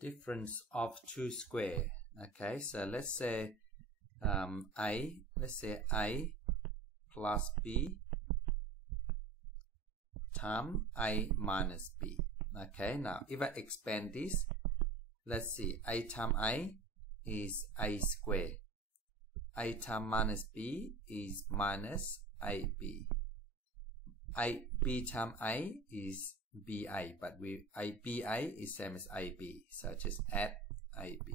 difference of two square. Okay, so let's say a plus b times a minus b. Okay, now if I expand this, let's see, a times a is a square, a times minus b is minus ab, b times a is ba, but ba is same as ab, so just add ab,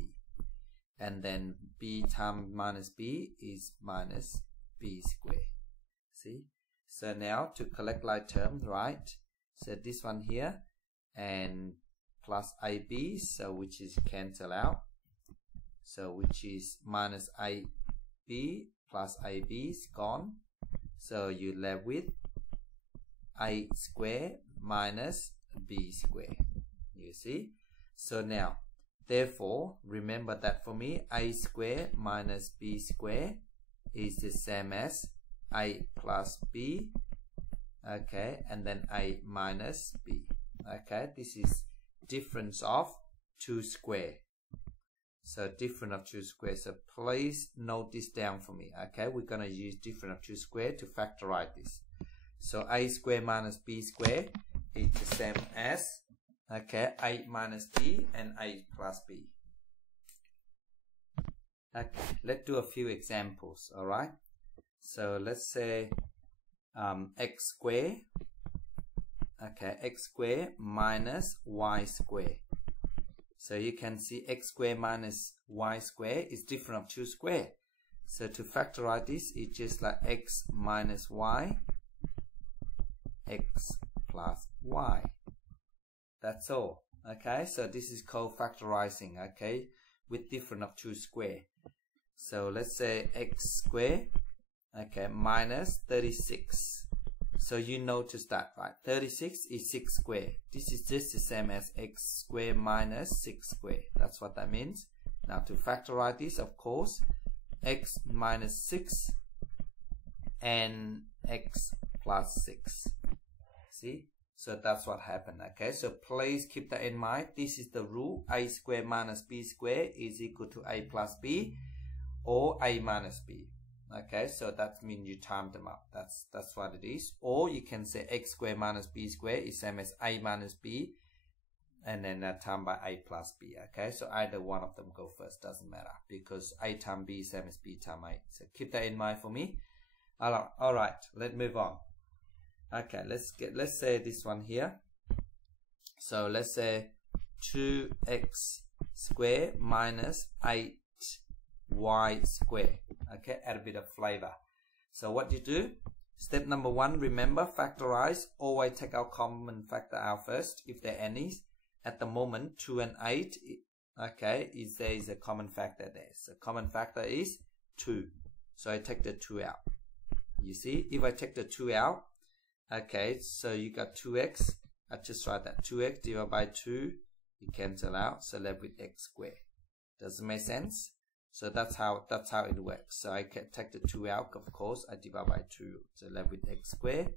and then b times minus b is minus b square. See, so now to collect like terms, right, so this one here and plus ab, so which is cancel out, so which is minus ab plus ab is gone, so you left with a square minus b square. You see, so now therefore remember that for me a square minus b square is the same as a plus b, okay, and then a minus b. Okay, this is difference of two square. So difference of two square. So please note this down for me. Okay, we're gonna use difference of two square to factorize this. So a square minus b square is the same as, okay, a minus b and a plus b. Okay, let's do a few examples. All right, so let's say x square, okay, x square minus y square. So you can see x square minus y square is different of two square. So to factorize this, it's just like x minus y, x plus y. That's all. Okay, so this is called factorizing, okay, with difference of two square. So let's say x square, okay, minus 36. So you notice that, right? 36 is 6 square. This is just the same as x square minus 6 square. That's what that means. Now to factorize this, of course, x minus 6 and x plus 6. See? So that's what happened, okay? So please keep that in mind. This is the rule. A square minus b square is equal to a plus b or a minus b. Okay, so that means you time them up. That's what it is. Or you can say x square minus b square is same as a minus b, and then times by a plus b. Okay, so either one of them go first, doesn't matter, because a times b is same as b times a. So keep that in mind for me. All right, let's move on. Okay, let's say this one here. So let's say 2x square minus 8y square. Okay, add a bit of flavor. So what you do, step number 1, remember, factorize. Always take our common factor out first, if there are any. At the moment, 2 and 8, okay, there is a common factor there. So common factor is 2. So I take the 2 out. You see, if I take the 2 out, okay, so you got 2x. I just write that 2x divided by 2, you cancel out, so left with x squared. Does it make sense? So that's how it works. So I can take the 2 out, of course, I divide by 2, so left with x squared.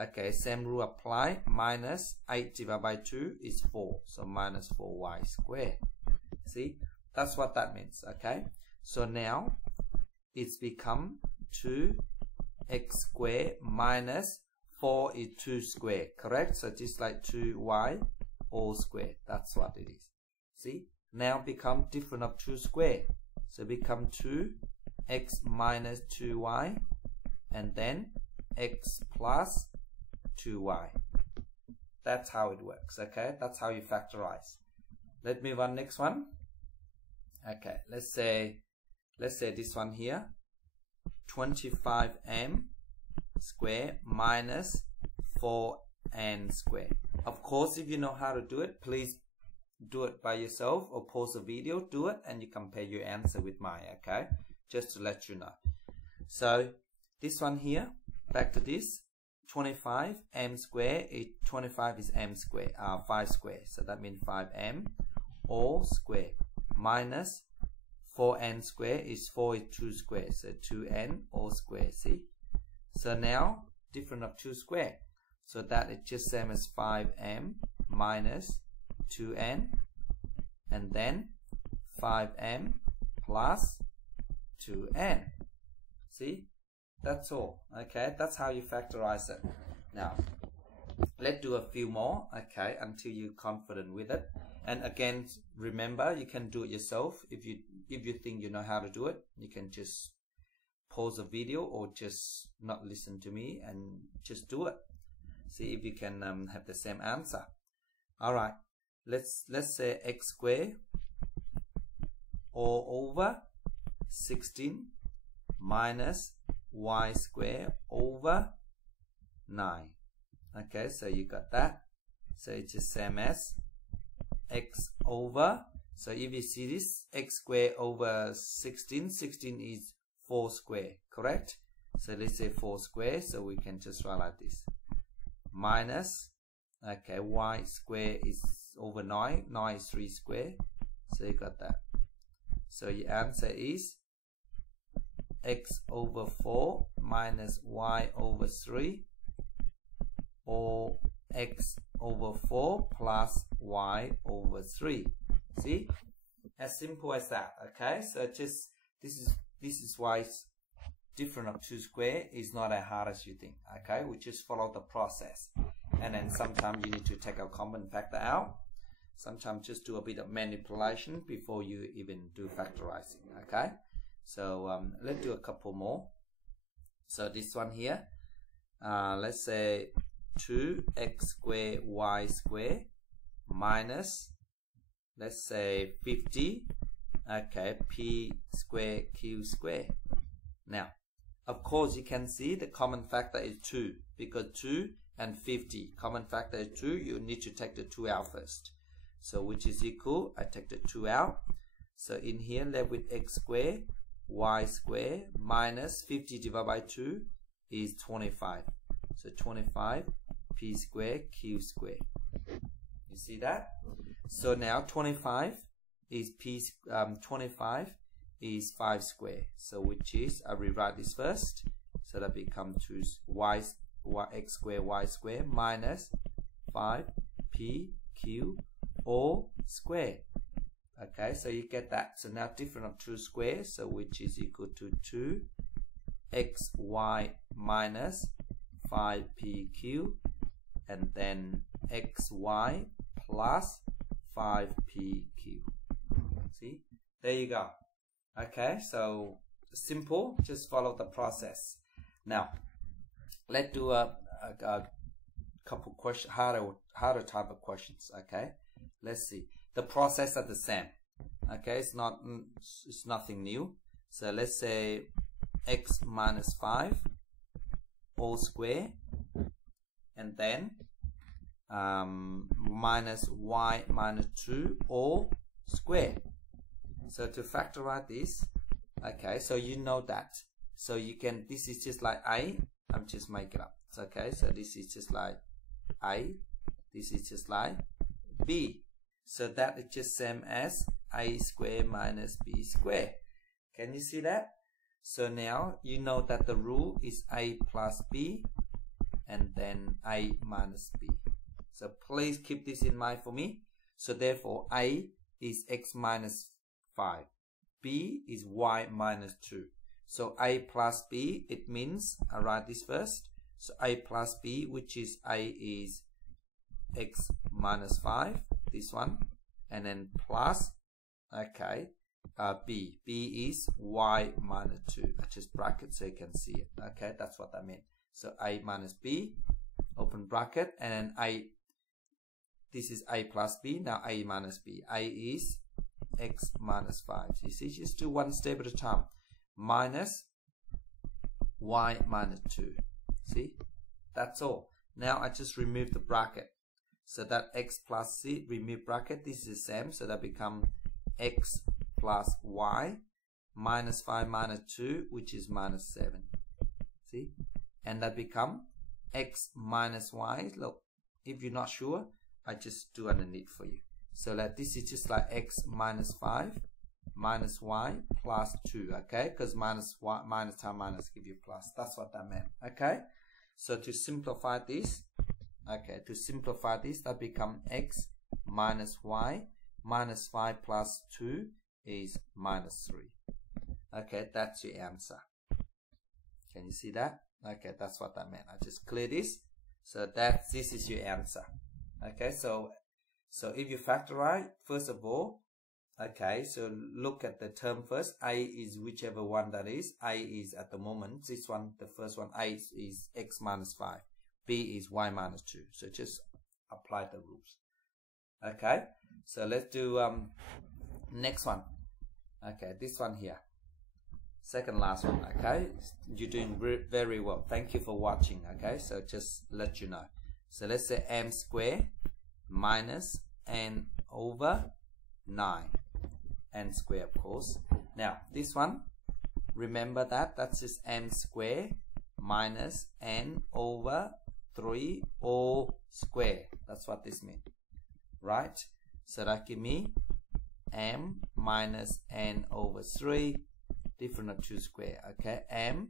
Okay, same rule apply. Minus 8 divided by 2 is 4, so minus 4y squared. See, that's what that means. Okay, so now it's become 2x squared minus 4 is 2 squared, correct? So just like 2y all squared, that's what it is. See, now become different of 2 squared. So become 2x minus 2y and then x plus 2y. That's how it works, okay? That's how you factorize. Let's move on next one. Okay, let's say this one here. 25m square minus 4n square. Of course, if you know how to do it, please do it by yourself or pause the video, do it, and you compare your answer with mine, okay? Just to let you know. So this one here, back to this, 25m square, 25 is m square, 5 square, so that means 5m all square, minus 4n square is 4 is 2 square, so 2n all square, see? So now, different of 2 square, so that is just same as 5m minus 2n, and then 5m plus 2n. See, that's all. Okay, that's how you factorize it. Now let's do a few more, okay, until you're confident with it. And again, remember, you can do it yourself. If you think you know how to do it, you can just pause the video or just not listen to me and just do it. See if you can have the same answer. All right, let's say x squared all over 16 minus y squared over 9. Okay, so you got that. So it's the same as x over, so if you see this, x squared over 16, 16 is 4 square, correct? So let's say 4 square, so we can just write like this. Minus, okay, y square is over 9, 9 is 3 square, so you got that. So your answer is x over 4 minus y over 3, or x over 4 plus y over 3. See, as simple as that. Okay, so just this is why it's different of 2 square is not as hard as you think. Okay, we just follow the process, and then sometimes you need to take a common factor out. Sometimes just do a bit of manipulation before you even do factorizing. Okay, so let's do a couple more. So this one here, let's say 2x squared y squared minus, let's say 50, okay, p squared q squared. Now of course you can see the common factor is 2, because 2 and 50 common factor is 2. You need to take the 2 out first, so which is equal, I take the 2 out, so in here left with x squared y squared minus 50 divided by 2 is 25, so 25 p squared q squared. You see that? So now 25 is 25 is 5 squared, so which is, I rewrite this first, so that becomes x squared y squared minus 5 p q all squared. Okay, so you get that. So now difference of 2 squares, so which is equal to 2 xy minus 5pq, and then xy plus 5pq. See, there you go. Okay, so simple, just follow the process. Now let's do a couple questions, harder type of questions. Okay, let's see. The process are the same. Okay, it's nothing new. So let's say x minus 5 all square, and then minus y minus 2 all square. So to factorize this, okay, so you know that. So you can, this is just like a, I'm just making it up. It's okay, so this is just like a, this is just like b. So that is just same as a squared minus b squared. Can you see that? So now you know that the rule is a plus b and then a minus b. So please keep this in mind for me. So therefore a is x minus 5, b is y minus 2. So a plus b, it means, I write this first. So a plus b, which is a is x minus 5, this one, and then plus, okay, b is y minus 2. I just bracket so you can see it. Okay, that's what that meant. So a minus b, open bracket, and then a, this is a plus b, now a minus b. A is x minus 5. You see, just do one step at a time. Minus y minus 2. See, that's all. Now I just remove the bracket. So that x plus c, remove bracket, this is the same, so that become x plus y minus 5 minus 2, which is minus 7. See, and that become x minus y. Look, if you're not sure, I just do underneath for you. So that this is just like x minus 5 minus y plus 2, okay, because minus y minus times minus give you plus. That's what that meant. Okay, so to simplify this, okay, to simplify this, that become x minus y minus 5 plus 2 is minus 3. Okay, that's your answer. Can you see that? Okay, that's what I meant. I just clear this. So this is your answer. Okay, so if you factorize, first of all, okay, so look at the term first. A is whichever one that is. A is at the moment, this one, the first one, A is x minus 5. B is y minus 2. So just apply the rules. Okay, so let's do next one. Okay, this one here. Second last one. Okay, you're doing very well. Thank you for watching. Okay, so just let you know. So let's say m squared minus n over 9. N squared, of course. Now this one, remember that's just m squared minus n over 3 all square. That's what this means, right? So that give me m minus n over 3, different of 2 square. Okay, m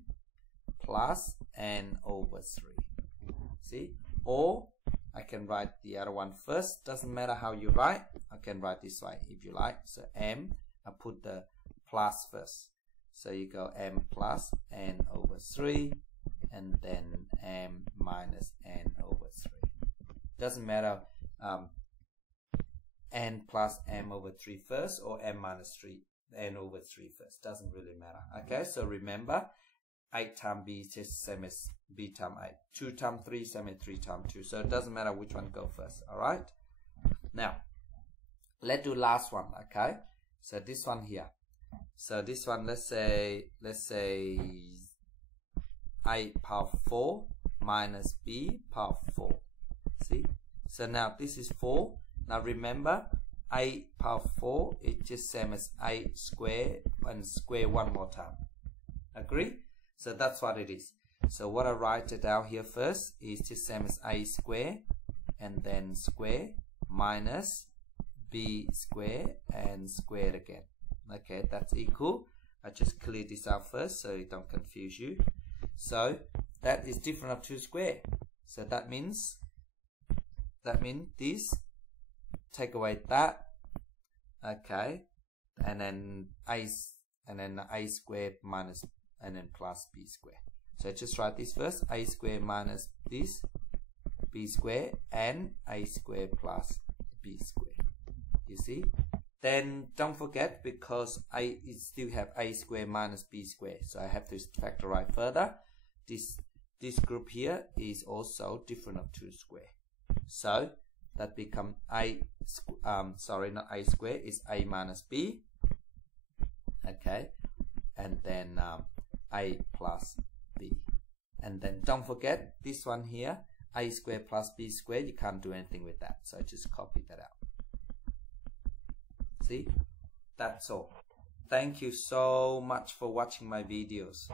plus n over 3. See, or I can write the other one first. Doesn't matter how you write. I can write this way if you like. So m, I put the plus first. So you go m plus n over 3, and then m minus n over 3. Doesn't matter n plus m over 3 first or m minus 3 n over 3 first. Doesn't really matter. Okay, so remember, 8 times b is just same as b times 8. 2 times 3 same as 3 times 2. So it doesn't matter which one go first. Alright? Now, let's do last one. Okay? So this one here. So this one, let's say a power 4 minus b power 4. See? So now this is 4. Now remember, a power 4 is just same as a squared and square one more time. Agree? So that's what it is. So what I write it out here first is just same as a square and then square minus b square and squared again. Okay, that's equal. I just clear this out first so it don't confuse you. So that is different of 2 square. So that means this, take away that, okay, and then a squared minus and then plus b squared. So just write this first, a squared minus this, b squared, and a squared plus b squared. You see? Then don't forget, because I still have a squared minus b squared, so I have to factorize further. This group here is also different of 2 square. So that become not a squared, is a minus b. Okay, and then a plus b. And then don't forget this one here, a squared plus b squared, you can't do anything with that. So I just copy that out. See, that's all. Thank you so much for watching my videos.